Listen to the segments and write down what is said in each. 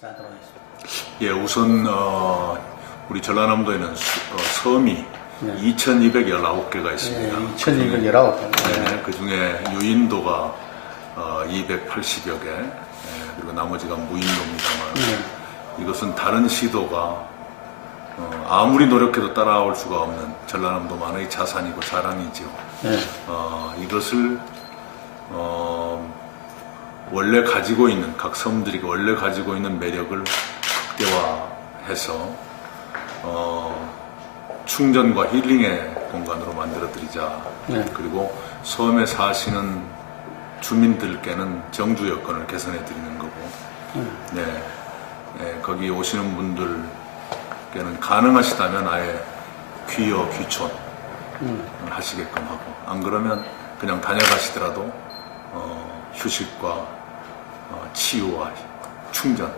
쌓도록 하겠습니다. 예, 우선 우리 전라남도에는 섬이 2,219개가 있습니다. 네, 2,219개. 네, 그 중에 유인도가 280여 개, 그리고 나머지가 무인도입니다만 이것은 다른 시도가 아무리 노력해도 따라올 수가 없는 전라남도만의 자산이고 자랑이지요. 이것을 원래 가지고 있는 각 섬들이 원래 가지고 있는 매력을 극대화해서 충전과 힐링의 공간으로 만들어드리자. 그리고 섬에 사시는 주민들께는 정주 여건을 개선해 드리는 거고, 거기 오시는 분들께는 가능하시다면 아예 귀여 귀촌 하시게끔 하고, 안 그러면 그냥 다녀가시더라도 휴식과 치유와 충전의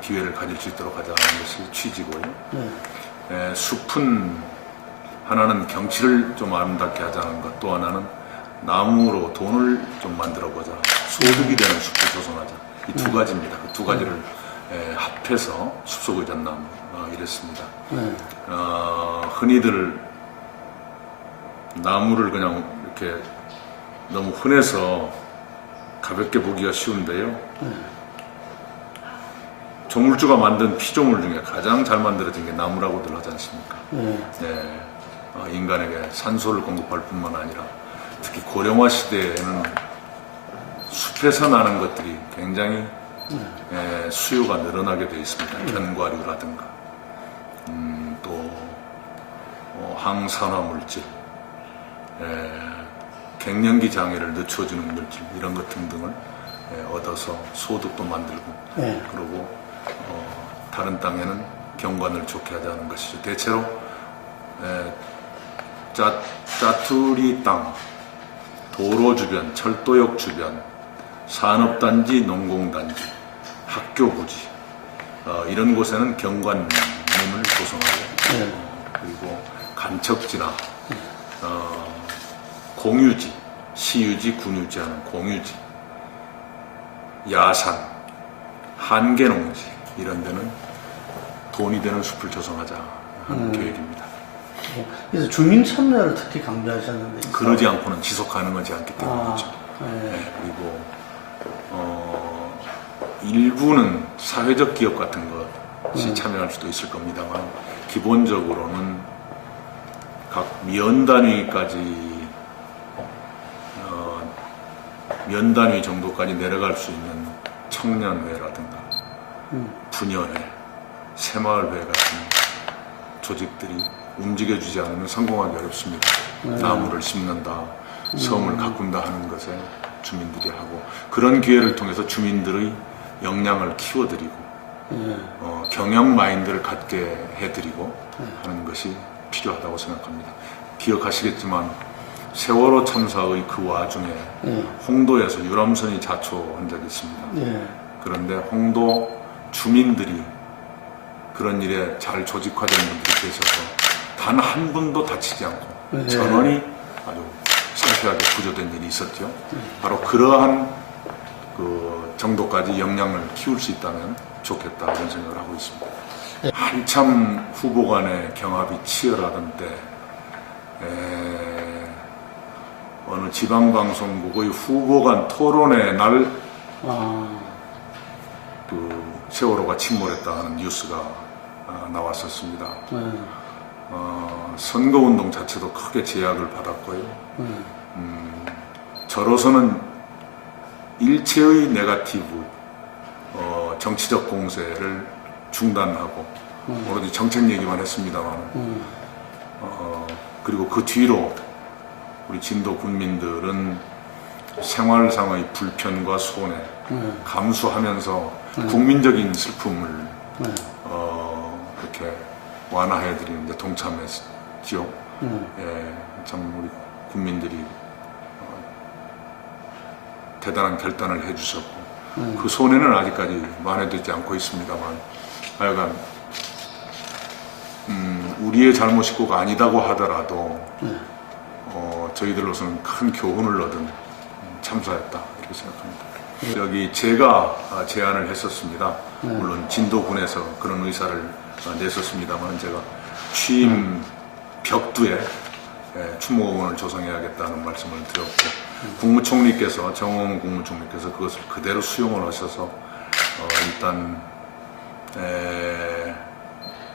기회를 가질 수 있도록 하자는 것이 취지고요. 숲은 하나는 경치를 좀 아름답게 하자는 것, 또 하나는 나무로 돈을 좀 만들어보자, 소득이 되는 숲을 조성하자. 이 두 가지입니다. 그 두 가지를 합해서 숲속의전나무 이랬습니다. 흔히들 나무를 그냥 이렇게 너무 흔해서 가볍게 보기가 쉬운데요. 조물주가 만든 피조물 중에 가장 잘 만들어진 게 나무라고들 하지 않습니까? 인간에게 산소를 공급할 뿐만 아니라 특히 고령화 시대에는 숲에서 나는 것들이 굉장히 수요가 늘어나게 되어 있습니다. 견과류라든가 또 항산화 물질, 갱년기 장애를 늦춰주는 물질, 이런 것 등등을 얻어서 소득도 만들고, 그리고 다른 땅에는 경관을 좋게 하자는 것이죠. 대체로 짜투리 땅, 도로 주변, 철도역 주변, 산업단지, 농공단지, 학교 부지, 이런 곳에는 경관림을 조성하고, 그리고 간척지나 공유지, 시유지, 군유지하는 공유지, 야산, 한계농지, 이런 데는 돈이 되는 숲을 조성하자 하는 계획입니다. 그래서 주민 참여를 특히 강조하셨는데, 그러지 않고는 지속 가능하지 않기 때문이죠. 그리고 일부는 사회적 기업 같은 것이 참여할 수도 있을 겁니다만, 기본적으로는 각 면단위까지 면단위 정도까지 내려갈 수 있는 청년회라든가 부녀회, 새마을회 같은 조직들이 움직여주지 않으면 성공하기 어렵습니다. 나무를 심는다, 섬을 가꾼다 하는 것에 주민들이 하고, 그런 기회를 통해서 주민들의 역량을 키워드리고 경영 마인드를 갖게 해드리고 하는 것이 필요하다고 생각합니다. 기억하시겠지만 세월호 참사의 그 와중에 홍도에서 유람선이 자초한 적이 있습니다. 그런데 홍도 주민들이 그런 일에 잘 조직화된 분들이 계셔서 단 한 분도 다치지 않고 전원이 아주 상쾌하게 구조된 일이 있었죠. 바로 그러한 그 정도까지 역량을 키울 수 있다면 좋겠다, 이런 생각을 하고 있습니다. 한참 후보 간의 경합이 치열하던 때 어느 지방방송국의 후보 간 토론회 날 그 세월호가 침몰했다 하는 뉴스가 나왔었습니다. 선거운동 자체도 크게 제약을 받았고요. 저로서는 일체의 네거티브 정치적 공세를 중단하고 오로지 정책 얘기만 했습니다만, 그리고 그 뒤로 우리 진도 군민들은 생활상의 불편과 손해 감수하면서 국민적인 슬픔을 그렇게 완화해 드리는데 동참했지요. 참 우리 국민들이 대단한 결단을 해주셨고, 그 손해는 아직까지 만회되지 않고 있습니다만, 하여간 우리의 잘못이 꼭 아니다고 하더라도 저희들로서는 큰 교훈을 얻은 참사였다, 이렇게 생각합니다. 여기 제가 제안을 했었습니다. 물론 진도군에서 그런 의사를 냈었습니다만 제가 취임 벽두에 추모공원을 조성해야겠다는 말씀을 드렸고 국무총리께서 정홍원 국무총리께서 그것을 그대로 수용을 하셔서 일단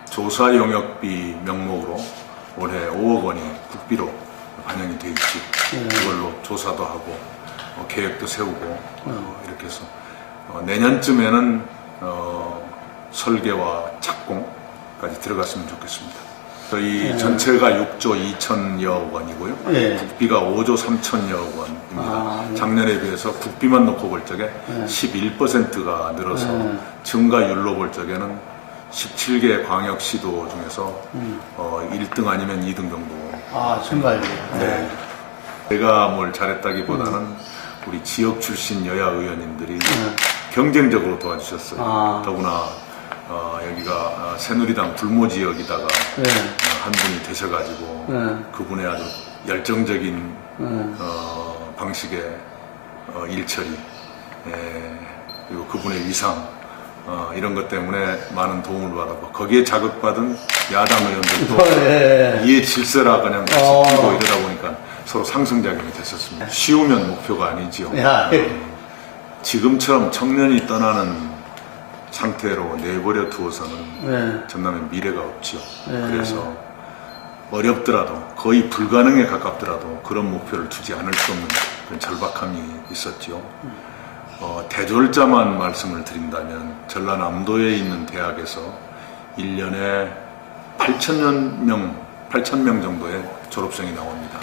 조사 용역비 명목으로 올해 5억 원이 국비로 반영이 돼 있지. 그걸로 조사도 하고 계획도 세우고 이렇게 해서 내년쯤에는 설계와 착공까지 들어갔으면 좋겠습니다. 저희 전체가 6조 2천여억 원이고요. 국비가 5조 3천여억 원입니다. 작년에 비해서 국비만 놓고 볼 적에 11%가 늘어서 증가율로 볼 적에는 17개 광역시도 중에서 1등 아니면 2등 정도. 증가율이. 네. 제가 뭘 잘했다기보다는 우리 지역 출신 여야 의원님들이 경쟁적으로 도와주셨어요. 더구나 여기가 새누리당 불모 지역이다가 한 분이 되셔가지고 그분의 아주 열정적인 방식의 일처리 그리고 그분의 위상 이런 것 때문에 많은 도움을 받았고 거기에 자극받은 야당 의원들도 이해 질서라 그냥 지키고 이러다 보니까 서로 상승작용이 됐었습니다. 쉬우면 목표가 아니지요. 지금처럼 청년이 떠나는 상태로 내버려 두어서는 전남에 미래가 없지요. 그래서 어렵더라도 거의 불가능에 가깝더라도 그런 목표를 두지 않을 수 없는 그런 절박함이 있었지요. 대졸자만 말씀을 드린다면 전라남도에 있는 대학에서 1년에 8,000명 정도의 졸업생이 나옵니다.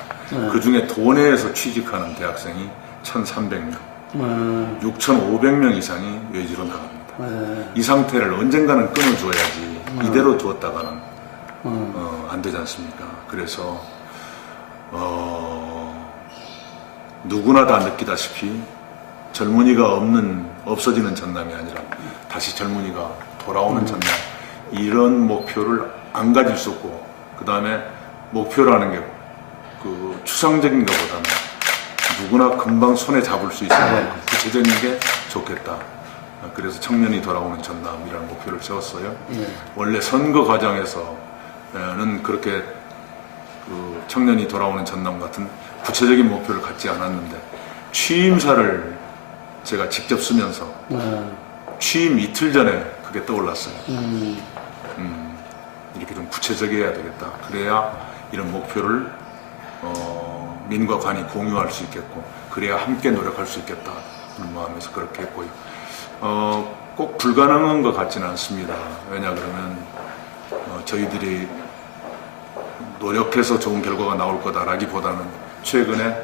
그 중에 도내에서 취직하는 대학생이 1,300명, 6,500명 이상이 외지로 나갑니다. 이 상태를 언젠가는 끊어줘야지 이대로 두었다가는 안 되지 않습니까? 그래서 누구나 다 느끼다시피 젊은이가 없어지는 전남이 아니라 다시 젊은이가 돌아오는 전남, 이런 목표를 안 가질 수 없고, 그 다음에 목표라는 게 그 추상적인 것보다는 누구나 금방 손에 잡을 수 있는 구체적인 게 좋겠다. 그래서 청년이 돌아오는 전남이라는 목표를 세웠어요. 원래 선거 과정에서는 그렇게 그 청년이 돌아오는 전남 같은 구체적인 목표를 갖지 않았는데 취임사를 제가 직접 쓰면서 취임 이틀 전에 그게 떠올랐어요. 이렇게 좀 구체적이어야 되겠다. 그래야 이런 목표를 민과 관이 공유할 수 있겠고, 그래야 함께 노력할 수 있겠다 그런 마음에서 그렇게 했고요. 꼭 불가능한 것 같지는 않습니다. 왜냐 그러면 저희들이 노력해서 좋은 결과가 나올 거다라기보다는 최근에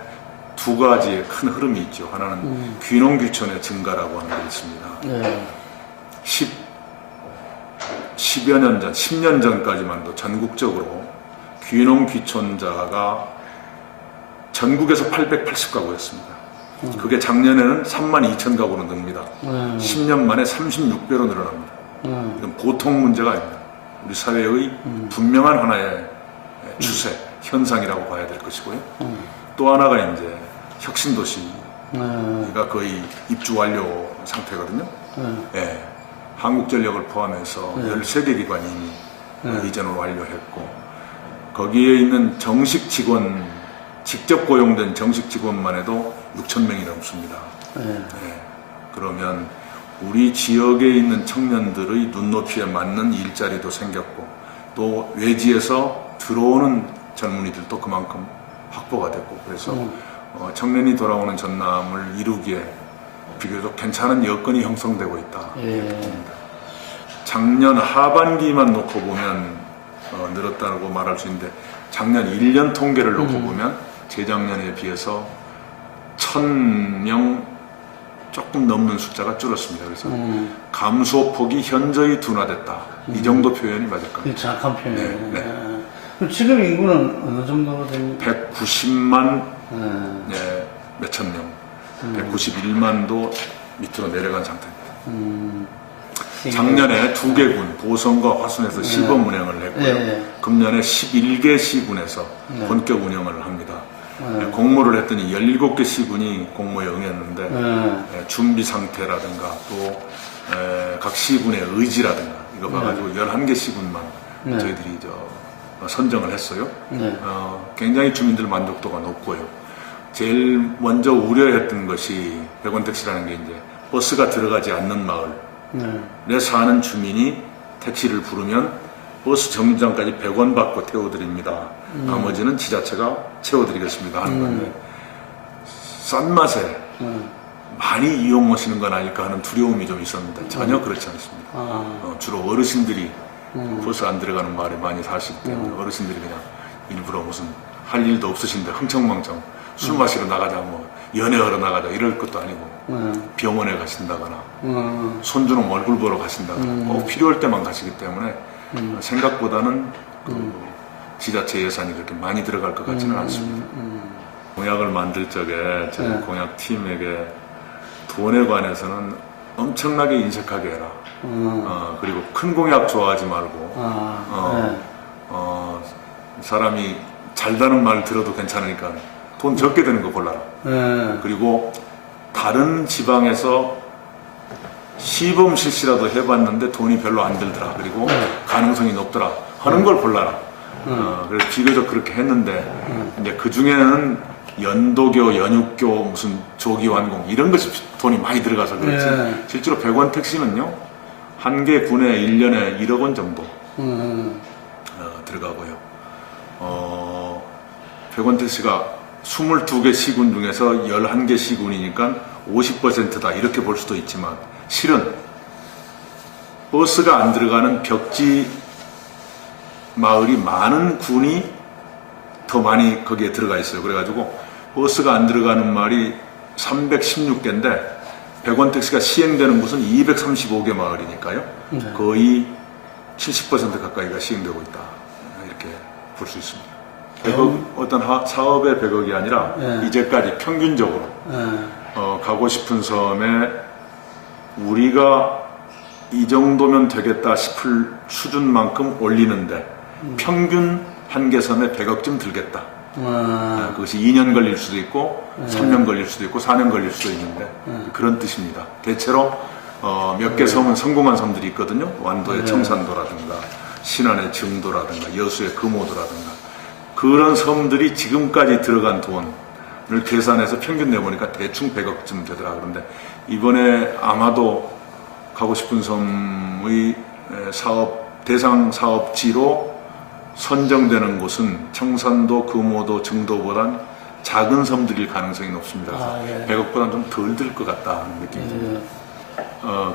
두 가지의 큰 흐름이 있죠. 하나는 귀농귀촌의 증가라고 하는 게 있습니다. 10여 년 전, 10년 전까지만도 전국적으로 귀농귀촌자가 전국에서 880가구였습니다. 그게 작년에는 32,000가구로 늡니다. 10년 만에 36배로 늘어납니다. 이건 보통 문제가 아닙니다. 우리 사회의 분명한 하나의 추세, 현상이라고 봐야 될 것이고요. 또 하나가 이제 혁신도시가 거의 입주 완료 상태거든요. 한국전력을 포함해서 13개 기관이 이미 이전을 완료했고, 거기에 있는 정식 직원, 직접 고용된 정식 직원만 해도 6,000명이 넘습니다. 그러면 우리 지역에 있는 청년들의 눈높이에 맞는 일자리도 생겼고, 또 외지에서 들어오는 젊은이들도 그만큼 확보가 됐고, 그래서 청년이 돌아오는 전남을 이루기에 비교적 괜찮은 여건이 형성되고 있다. 작년 하반기만 놓고 보면 늘었다고 말할 수 있는데, 작년 1년 통계를 놓고 보면 재작년에 비해서 1,000명 조금 넘는 숫자가 줄었습니다. 그래서 감소폭이 현저히 둔화됐다. 이 정도 표현이 맞을 겁니다. 정확한 표현이에요. 그럼 지금 인구는 어느 정도 됩니까? 190만 몇천 명, 191만도 밑으로 내려간 상태입니다. 작년에 2개 군, 보성과 화순에서 시범 운영을 했고요. 금년에 11개 시군에서 본격 운영을 합니다. 공모를 했더니 17개 시군이 공모에 응했는데 준비 상태라든가 또 각 시군의 의지라든가 이거 봐가지고 11개 시군만 저희들이 선정을 했어요. 굉장히 주민들 만족도가 높고요. 제일 먼저 우려했던 것이 백원택시라는 게 이제 버스가 들어가지 않는 마을. 내 사는 주민이 택시를 부르면 버스 정류장까지 100원 받고 태워드립니다. 나머지는 지자체가 채워드리겠습니다 하는 건데 싼 맛에 많이 이용하시는 건 아닐까 하는 두려움이 좀 있었는데 전혀 그렇지 않습니다. 주로 어르신들이 버스 안 들어가는 마을에 많이 사시기 때문에 어르신들이 그냥 일부러 무슨 할 일도 없으신데 흥청망청 술 마시러 나가자 뭐 연애하러 나가자 이럴 것도 아니고 병원에 가신다거나 손주놈 얼굴 보러 가신다거나 꼭 필요할 때만 가시기 때문에 생각보다는 그 지자체 예산이 그렇게 많이 들어갈 것 같지는 않습니다. 공약을 만들 적에 저희 공약팀에게 돈에 관해서는 엄청나게 인색하게 해라. 그리고 큰 공약 좋아하지 말고 사람이 잘다는 말 들어도 괜찮으니까 돈 적게 드는 거 골라라. 그리고 다른 지방에서 시범 실시라도 해봤는데 돈이 별로 안 들더라. 그리고 가능성이 높더라. 하는 걸 골라라. 그래서 비교적 그렇게 했는데 이제 그 중에는 연도교, 연육교, 무슨 조기완공 이런 것이 돈이 많이 들어가서 그렇지. 실제로 100원 택시는요 한 개 군에 1년에 1억 원 정도 들어가고요. 100원 택시가 22개 시군 중에서 11개 시군이니까 50%다 이렇게 볼 수도 있지만 실은 버스가 안 들어가는 벽지 마을이 많은 군이 더 많이 거기에 들어가 있어요. 그래가지고 버스가 안 들어가는 마을이 316개인데 100원 택시가 시행되는 곳은 235개 마을이니까요. 거의 70% 가까이가 시행되고 있다. 이렇게 볼 수 있습니다. 100억, 어떤 사업의 100억이 아니라 이제까지 평균적으로 가고 싶은 섬에 우리가 이 정도면 되겠다 싶을 수준만큼 올리는데 평균 한 개 섬에 100억쯤 들겠다. 그것이 2년 걸릴 수도 있고 3년 걸릴 수도 있고 4년 걸릴 수도 있는데 그런 뜻입니다. 대체로 몇 개 섬은 성공한 섬들이 있거든요. 완도의 청산도라든가 신안의 증도라든가 여수의 금오도라든가 그런 섬들이 지금까지 들어간 돈을 계산해서 평균 내보니까 대충 100억쯤 되더라. 그런데 이번에 아마도 가고 싶은 섬의 대상 사업지로 선정되는 곳은 청산도, 금오도, 증도보단 작은 섬들일 가능성이 높습니다. 그래서 100억보다는 좀 덜 들 것 같다 하는 느낌이 듭니다.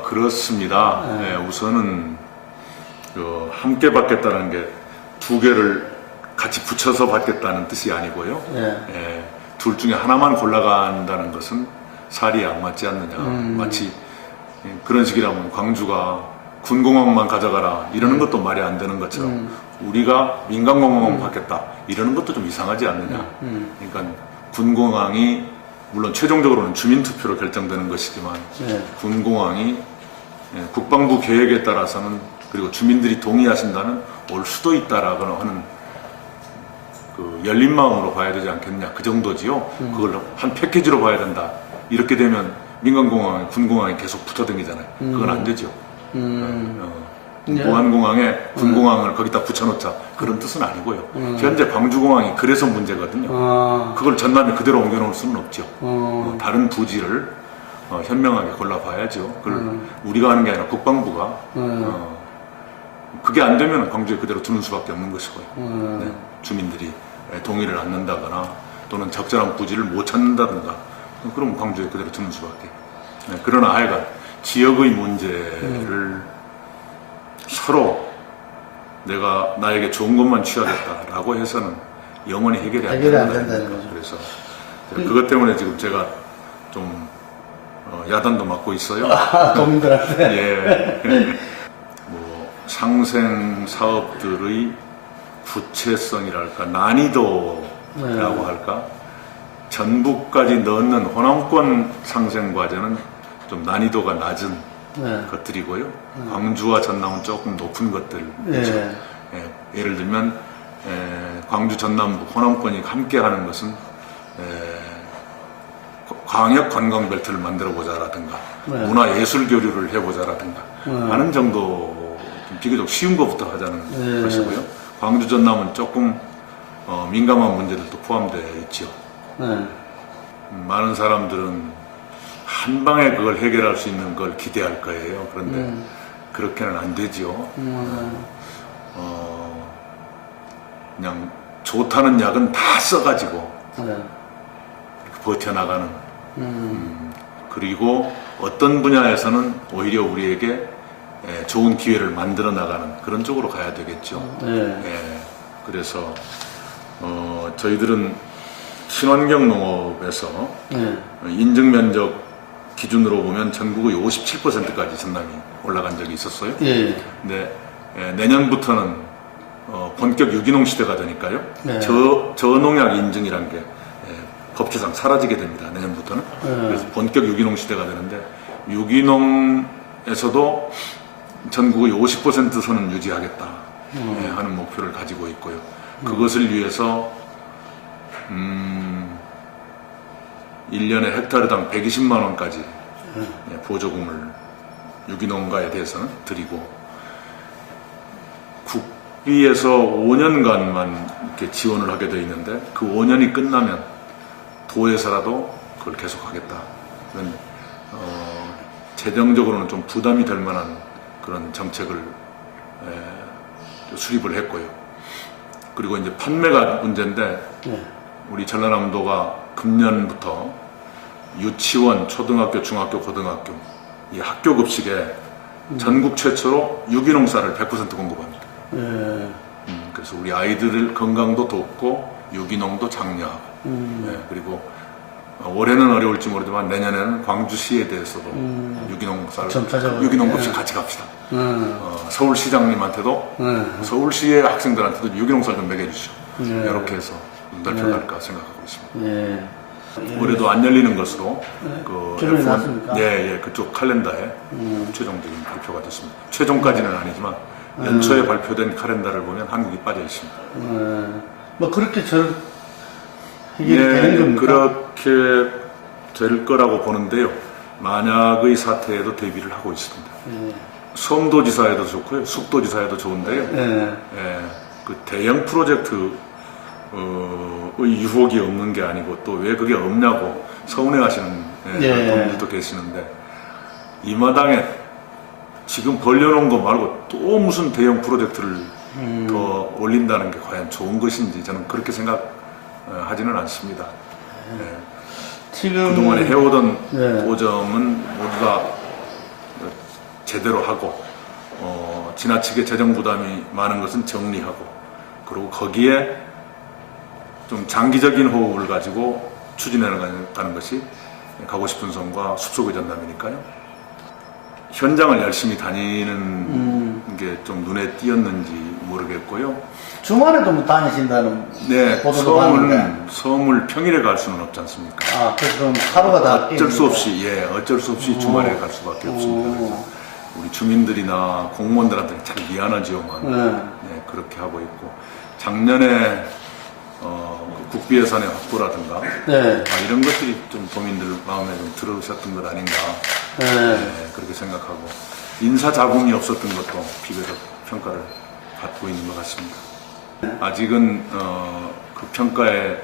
그렇습니다. 우선은 함께 받겠다는 게 두 개를 같이 붙여서 받겠다는 뜻이 아니고요. 둘 중에 하나만 골라간다는 것은 살이 안 맞지 않느냐. 마치 그런 식이라면 광주가 군공항만 가져가라 이러는 것도 말이 안 되는 것처럼 우리가 민간공항만 받겠다 이러는 것도 좀 이상하지 않느냐. 그러니까 군공항이 물론 최종적으로는 주민투표로 결정되는 것이지만 군공항이 국방부 계획에 따라서는 그리고 주민들이 동의하신다는 올 수도 있다라고 하는 그 열린 마음으로 봐야 되지 않겠냐. 그 정도지요. 그걸 한 패키지로 봐야 된다. 이렇게 되면 민간공항에 군공항이 계속 붙어다니잖아요. 그건 안 되죠. 무한공항에 군공항을 거기다 붙여놓자 그런 뜻은 아니고요. 현재 광주공항이 그래서 문제거든요. 그걸 전남에 그대로 옮겨놓을 수는 없죠. 다른 부지를 현명하게 골라봐야죠. 그걸 우리가 하는 게 아니라 국방부가 그게 안 되면 광주에 그대로 두는 수밖에 없는 것이고요. 주민들이 동의를 않는다거나 또는 적절한 부지를 못 찾는다든가 그럼 광주에 그대로 두는 수밖에. 그러나 하여간 지역의 문제를 서로 내가 나에게 좋은 것만 취하겠다라고 해서는 영원히 해결이 안 된다는 거죠. 그래서 그것 때문에 지금 제가 좀 야단도 맞고 있어요. 도민들한테. 뭐 상생 사업들의 구체성이랄까 난이도라고 할까 전북까지 넣는 호남권 상생 과제는 좀 난이도가 낮은 것들이고요. 광주와 전남은 조금 높은 것들이죠. 예를 들면 광주, 전남북, 호남권이 함께하는 것은 광역 관광벨트를 만들어 보자라든가 네. 문화예술 교류를 해보자라든가 하는 정도 좀 비교적 쉬운 것부터 하자는 것이고요. 광주 전남은 조금 민감한 문제들도 포함되어 있죠. 많은 사람들은 한 방에 그걸 해결할 수 있는 걸 기대할 거예요. 그런데 그렇게는 안 되죠. 그냥 좋다는 약은 다 써가지고 버텨나가는 그리고 어떤 분야에서는 오히려 우리에게 좋은 기회를 만들어 나가는 그런 쪽으로 가야 되겠죠. 그래서 저희들은 친환경 농업에서 인증면적 기준으로 보면 전국의 57%까지 전남이 올라간 적이 있었어요. 근데 내년부터는 본격 유기농 시대가 되니까요. 저농약 인증이란 게 법규상 사라지게 됩니다. 내년부터는. 그래서 본격 유기농 시대가 되는데 유기농에서도 전국의 50% 선은 유지하겠다 하는 목표를 가지고 있고요. 그것을 위해서 1년에 헥타르당 120만 원까지 보조금을 유기농가에 대해서는 드리고 국비에서 5년간만 이렇게 지원을 하게 되어 있는데 그 5년이 끝나면 도에서라도 그걸 계속하겠다. 그런 재정적으로는 좀 부담이 될 만한 그런 정책을 수립을 했고요. 그리고 이제 판매가 문제인데 우리 전라남도가 금년부터 유치원, 초등학교, 중학교, 고등학교 이 학교 급식에 전국 최초로 유기농 쌀을 100% 공급합니다. 그래서 우리 아이들 건강도 돕고 유기농도 장려하고 그리고 올해는 어려울지 모르지만 내년에는 광주시에 대해서도 유기농 쌀, 유기농 급식 같이 갑시다. 서울시장님한테도 서울시의 학생들한테도 유기농 쌀 좀 먹여주시오. 이렇게 해서 넓혀갈까 생각하고 있습니다. 올해도 안 열리는 것으로 그 F1, 그쪽 칼렌더에 최종적인 발표가 됐습니다. 최종까지는 아니지만 연초에 발표된 칼렌더를 보면 한국이 빠져 있습니다. 뭐 그렇게 해결이 되는 겁니까? 그렇게 될 거라고 보는데요. 만약의 사태에도 대비를 하고 있습니다. 섬도지사에도 좋고요, 숙도지사에도 좋은데요. 그 대형 프로젝트 유혹이 없는 게 아니고 또 왜 그게 없냐고 서운해하시는 분들도 계시는데 이 마당에 지금 벌려놓은 거 말고 또 무슨 대형 프로젝트를 더 올린다는 게 과연 좋은 것인지 저는 그렇게 생각하지는 않습니다. 지금 그동안에 해오던 도점은 모두가 제대로 하고 지나치게 재정 부담이 많은 것은 정리하고 그리고 거기에 좀 장기적인 호흡을 가지고 추진해 나가는 것이 가고 싶은 섬과 숲속의 전남이니까요. 현장을 열심히 다니는 게 좀 눈에 띄었는지 모르겠고요. 주말에도 뭐 다니신다는 보도도 봤는데 섬을 평일에 갈 수는 없지 않습니까? 그래서 그럼 하루가 다 어쩔 수 없이 주말에 갈 수밖에 없습니다. 그래서 우리 주민들이나 공무원들한테 참 미안하지만 그렇게 하고 있고 작년에 국비 예산의 확보라든가 이런 것들이 좀 도민들 마음에 좀 들어오셨던 것 아닌가 그렇게 생각하고 인사 자금이 없었던 것도 비교적 평가를 받고 있는 것 같습니다. 아직은 그 평가에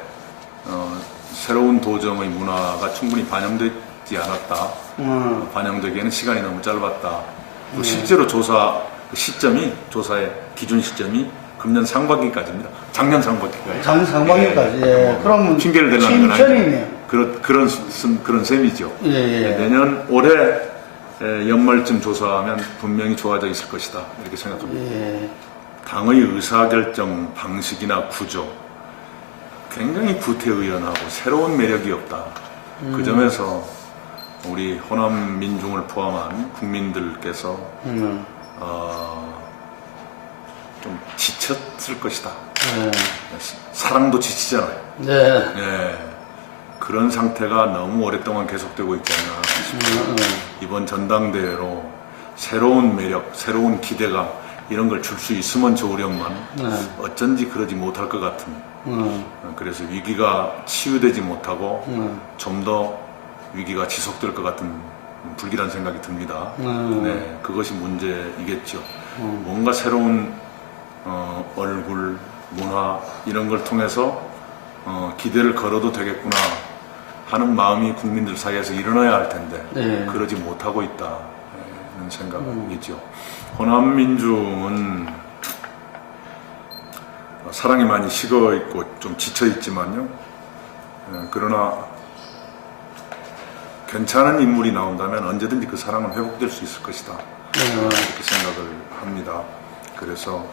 새로운 도정의 문화가 충분히 반영되지 않았다. 반영되기에는 시간이 너무 짧았다. 또 실제로 조사 시점이 조사의 기준 시점이 금년 상반기까지입니다. 작년 상반기까지. 작년 상반기까지. 그럼 핑계를 대려는 건 아니죠. 그런 셈이죠. 내년 올해 연말쯤 조사하면 분명히 좋아져 있을 것이다. 이렇게 생각합니다. 당의 의사결정 방식이나 구조 굉장히 구태의연하고 새로운 매력이 없다. 그 점에서 우리 호남 민중을 포함한 국민들께서 좀 지쳤을 것이다. 사랑도 지치잖아요. 그런 상태가 너무 오랫동안 계속되고 있지 않나 싶습니다. 이번 전당대회로 새로운 매력, 새로운 기대감 이런 걸 줄 수 있으면 좋으련만 어쩐지 그러지 못할 것 같은 그래서 위기가 치유되지 못하고 좀 더 위기가 지속될 것 같은 불길한 생각이 듭니다. 네, 그것이 문제이겠죠. 뭔가 새로운 얼굴, 문화 이런 걸 통해서 기대를 걸어도 되겠구나 하는 마음이 국민들 사이에서 일어나야 할 텐데 네. 그러지 못하고 있다는 생각이죠. 호남 민중은 사랑이 많이 식어 있고 좀 지쳐 있지만요. 그러나 괜찮은 인물이 나온다면 언제든지 그 사랑은 회복될 수 있을 것이다. 이렇게 생각을 합니다. 그래서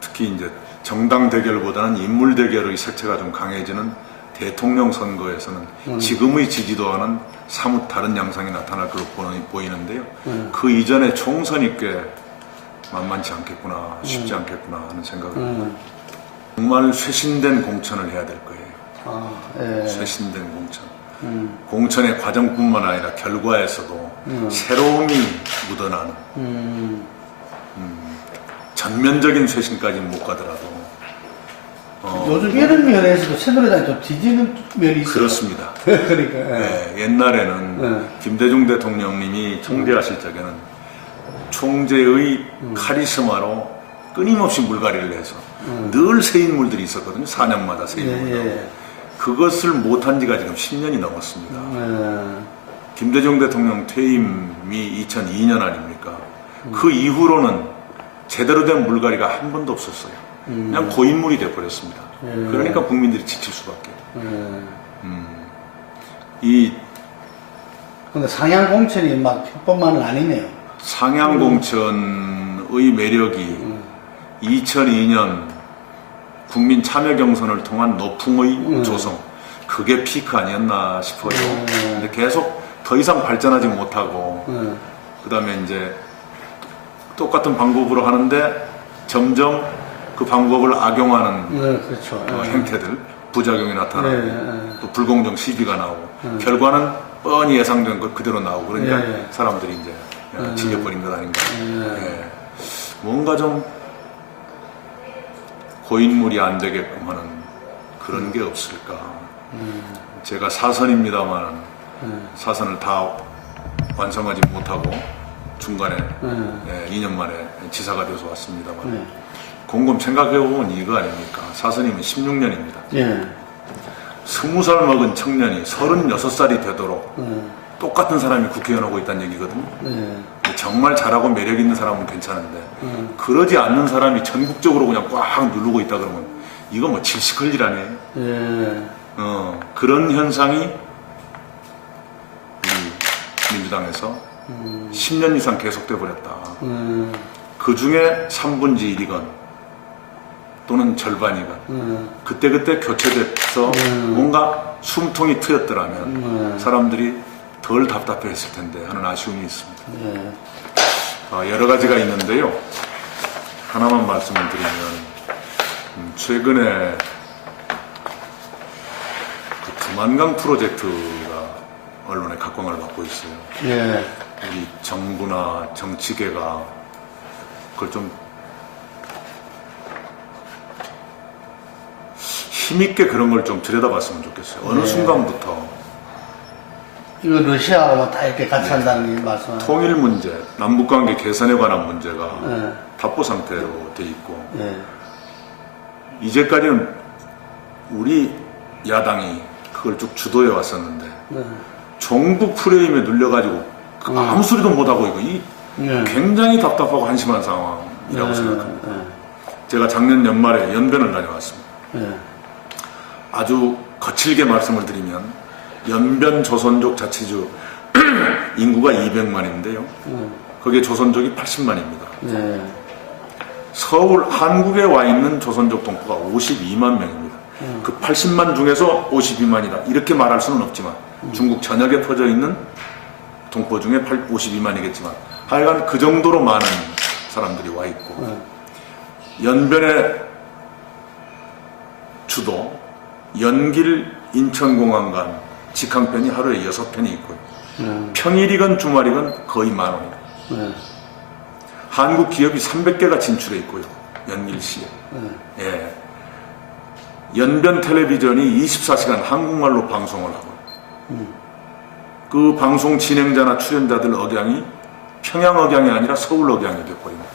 특히 이제 정당 대결보다는 인물 대결의 색채가 좀 강해지는 대통령 선거에서는 지금의 지지도와는 사뭇 다른 양상이 나타날 것으로 보이는데요. 그 이전에 총선이 꽤 만만치 않겠구나, 쉽지 않겠구나 하는 생각을 정말 쇄신된 공천을 해야 될 거예요. 쇄신된 공천. 공천의 과정뿐만 아니라 결과에서도 새로움이 묻어나는 전면적인 쇄신까지는 못 가더라도 요즘 이런 면에서도 새누리당이 좀 뒤지는 면이 있어요. 그렇습니다. 그러니까. 네, 옛날에는 김대중 대통령님이 총재하실 적에는 총재의 카리스마로 끊임없이 물갈이를 해서 늘 새 인물들이 있었거든요. 4년마다 새 인물들. 그것을 못한 지가 지금 10년이 넘었습니다. 김대중 대통령 퇴임이 2002년 아닙니까? 그 이후로는 제대로 된 물갈이가 한 번도 없었어요. 그냥 고인물이 돼버렸습니다. 그러니까 국민들이 지칠 수밖에. 근데 상향 공천이 막 협법만은 아니네요. 상향 공천의 매력이 2002년 국민 참여 경선을 통한 노풍의 조성, 그게 피크 아니었나 싶어요. 근데 계속 더 이상 발전하지 못하고 그 다음에 이제 똑같은 방법으로 하는데 점점 그 방법을 악용하는 그렇죠. 행태들, 부작용이 나타나고 또 불공정 시비가 나오고 결과는 뻔히 예상된 것 그대로 나오고 그러니까 사람들이 이제 지져버린 것 아닌가. 뭔가 좀 고인물이 안 되게끔 하는 그런 게 없을까. 제가 사선입니다만 사선을 다 완성하지 못하고 중간에 2년 만에 지사가 돼서 왔습니다만 곰곰 생각해보면 이거 아닙니까? 사선이면 16년입니다. 20살 먹은 청년이 36살이 되도록 똑같은 사람이 국회의원 하고 있다는 얘기거든요. 정말 잘하고 매력 있는 사람은 괜찮은데 그러지 않는 사람이 전국적으로 그냥 꽉 누르고 있다 그러면 이거 뭐 질식할 일 아니에요? 그런 현상이 우리 민주당에서 10년 이상 계속돼 버렸다. 그 중에 3분의 1이건 또는 절반이건 그때그때 교체돼서 뭔가 숨통이 트였더라면 사람들이 덜 답답했을 텐데 하는 아쉬움이 있습니다. 여러 가지가 있는데요. 하나만 말씀을 드리면 최근에 그 두만강 프로젝트가 언론에 각광을 받고 있어요. 우리 정부나 정치계가 그걸 좀 힘있게 그런 걸 좀 들여다봤으면 좋겠어요. 어느 순간부터 이거 러시아하고 다 이렇게 같이 한다는 말씀. 통일 문제, 남북관계 개선에 관한 문제가 답보 상태로 돼 있고 이제까지는 우리 야당이 그걸 쭉 주도해 왔었는데 종북 프레임에 눌려가지고 아무 소리도 못하고 이거 굉장히 답답하고 한심한 상황이라고 생각합니다. 제가 작년 연말에 연변을 다녀왔습니다. 아주 거칠게 말씀을 드리면 연변 조선족 자치주 인구가 200만인데요. 거기에 조선족이 80만입니다. 서울 한국에 와 있는 조선족 동포가 52만 명입니다. 그 80만 중에서 52만이다 이렇게 말할 수는 없지만 중국 전역에 퍼져 있는 동포 중에 52만이겠지만 하여간 그 정도로 많은 사람들이 와 있고 연변의 주도 연길 인천공항 간 직항편이 하루에 6편이 있고요. 평일이건 주말이건 거의 10,000원입니다. 한국 기업이 300개가 진출해 있고요. 연일시에. 예. 연변 텔레비전이 24시간 한국말로 방송을 하고 그 방송 진행자나 출연자들 억양이 평양 억양이 아니라 서울 억양이 되어버립니다.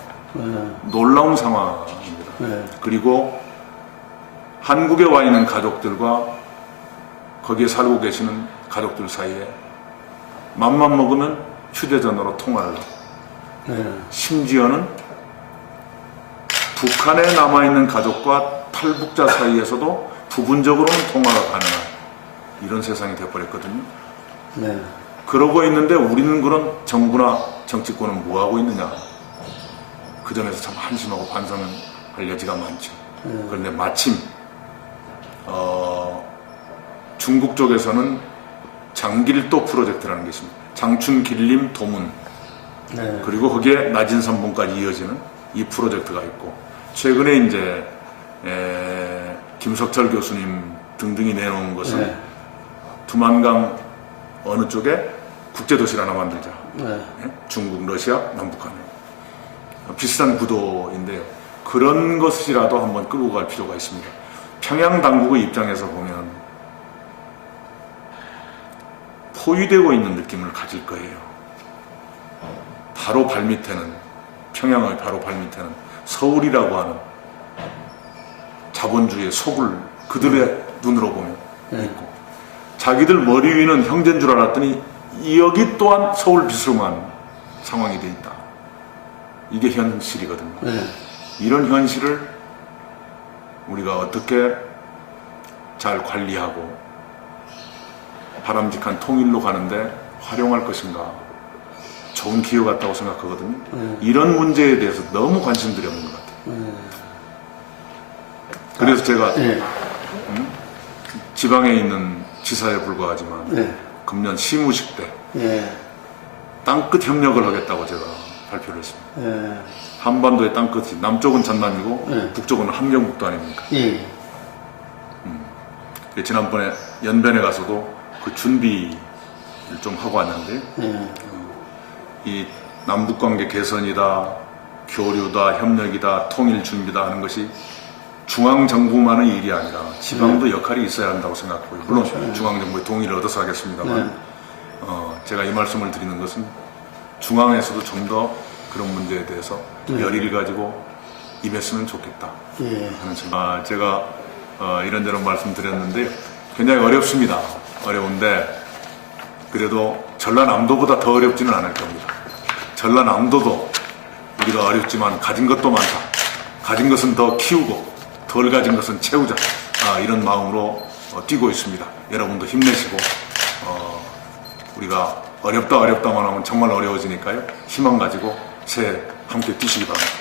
놀라운 상황입니다. 그리고 한국에 와 있는 가족들과 거기에 살고 계시는 가족들 사이에 맘만 먹으면 휴대전화로 통화를 하고 심지어는 북한에 남아있는 가족과 탈북자 사이에서도 부분적으로는 통화가 가능한 이런 세상이 되어버렸거든요. 그러고 있는데 우리는 그런 정부나 정치권은 뭐하고 있느냐. 그 점에서 참 한심하고 반성할 여지가 많죠. 그런데 마침 중국 쪽에서는 장길도 프로젝트라는 게 있습니다. 장춘, 길림, 도문 그리고 거기에 나진산봉까지 이어지는 이 프로젝트가 있고 최근에 이제 김석철 교수님 등등이 내놓은 것은 두만강 어느 쪽에 국제도시를 하나 만들자. 중국, 러시아, 남북한 비슷한 구도인데요. 그런 것이라도 한번 끌고 갈 필요가 있습니다. 평양 당국의 입장에서 보면 포위되고 있는 느낌을 가질 거예요. 바로 발밑에는 평양의 바로 발밑에는 서울이라고 하는 자본주의의 속을 그들의 눈으로 보면 있고 자기들 머리 위는 형제인 줄 알았더니 여기 또한 서울 비스름한 상황이 돼 있다. 이게 현실이거든요. 이런 현실을 우리가 어떻게 잘 관리하고 바람직한 통일로 가는데 활용할 것인가 좋은 기회 같다고 생각하거든요. 이런 문제에 대해서 너무 관심 들이 없는 것 같아요. 그래서 제가 지방에 있는 지사에 불과하지만 금년 시무식 때 땅끝 협력을 하겠다고 제가 발표를 했습니다. 한반도의 땅끝이 남쪽은 전남이고 북쪽은 함경북도 아닙니까? 지난번에 연변에 가서도 그 준비를 좀 하고 왔는데 이 남북관계 개선이다, 교류다, 협력이다, 통일 준비다 하는 것이 중앙정부만의 일이 아니라 지방도 역할이 있어야 한다고 생각하고요. 물론 중앙정부의 동의를 얻어서 하겠습니다만 제가 이 말씀을 드리는 것은 중앙에서도 좀 더 그런 문제에 대해서 열의를 가지고 임했으면 좋겠다 하는 생각. 제가 이런저런 말씀드렸는데 굉장히 어렵습니다. 어려운데 그래도 전라남도보다 더 어렵지는 않을 겁니다. 전라남도도 우리가 어렵지만 가진 것도 많다. 가진 것은 더 키우고 덜 가진 것은 채우자. 이런 마음으로 뛰고 있습니다. 여러분도 힘내시고 우리가 어렵다만 하면 정말 어려워지니까요. 희망 가지고 새해 함께 뛰시기 바랍니다.